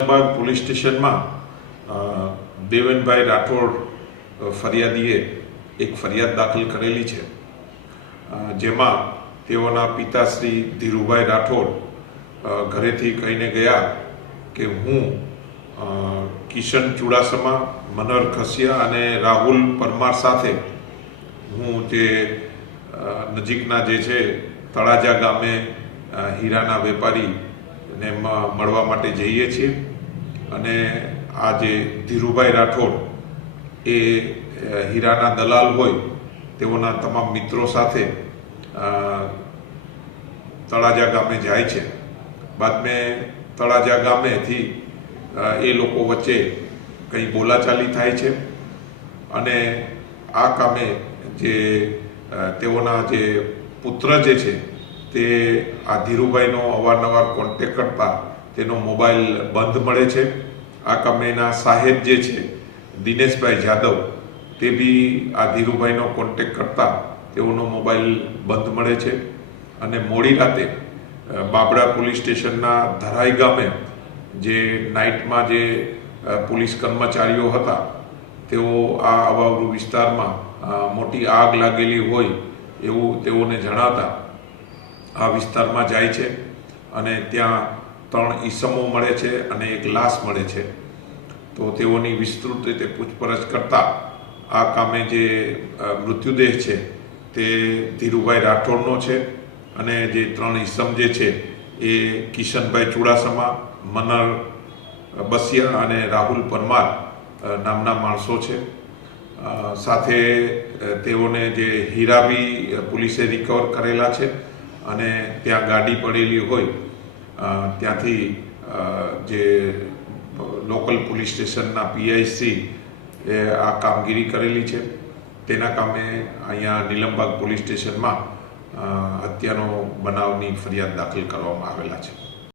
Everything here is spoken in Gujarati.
અમદાવાદ પોલીસ સ્ટેશનમાં દેવેનભાઈ રાઠોડ ફરિયાદીએ એક ફરિયાદ દાખલ કરેલી છે. જેમાં તેઓના પિતાશ્રી ધીરુભાઈ રાઠોડ ઘરેથી કહીને ગયા કે હું કિશન ચુડાસમા, મનોર ખસિયા અને રાહુલ પરમાર સાથે હું જે નજીકના જે છે, તળાજા ગામે હીરાના હીરાના વેપારીને એમાં મળવા માટે જઈએ છીએ. અને આ જે ધીરુભાઈ રાઠોડ એ હીરાના દલાલ હોય, તેઓના તમામ મિત્રો સાથે તળાજા ગામે જાય છે. બાદ મેં તળાજા ગામેથી એ લોકો વચ્ચે કંઈ બોલાચાલી થાય છે. અને આ કામે જે તેઓના જે પુત્ર જે છે તે આ ધીરુભાઈનો અવારનવાર કોન્ટેક કરતા તેનો મોબાઈલ બંધ મળે છે. આ કંપનીના સાહેબ જે છે, દિનેશભાઈ જાદવ, તે બી આ ધીરુભાઈનો કોન્ટેક કરતા તેઓનો મોબાઈલ બંધ મળે છે. અને મોડી રાતે બાબડા પોલીસ સ્ટેશનના ધરાઈ ગામે જે નાઇટમાં જે પોલીસ કર્મચારીઓ હતા, તેઓ આ અવાવરૂ વિસ્તારમાં મોટી આગ લાગેલી હોય એવું તેઓને જણાતા આ વિસ્તારમાં જાય છે અને ત્યાં ત્રણ ઈસમો મળે છે અને એક લાશ મળે છે. તો તેઓની વિસ્તૃત રીતે પૂછપરછ કરતા આ કામે જે મૃત્યુદેહ છે તે ધીરુભાઈ રાઠોડનો છે અને જે ત્રણ ઈસમ જે છે એ કિશનભાઈ ચુડાસમા, મનર બસિયા અને રાહુલ પરમાર નામના માણસો છે. સાથે તેઓને જે હીરા બી પોલીસે રિકવર કરેલા છે અને ત્યાં ગાડી પડેલી હોય ત્યાંથી જે લોકલ પોલીસ સ્ટેશનના પીઆઈસી એ આ કામગીરી કરેલી છે. તેના કામે અહીંયા નીલમબાગ પોલીસ સ્ટેશનમાં હત્યાનો બનાવની ફરિયાદ દાખલ કરવામાં આવેલા છે.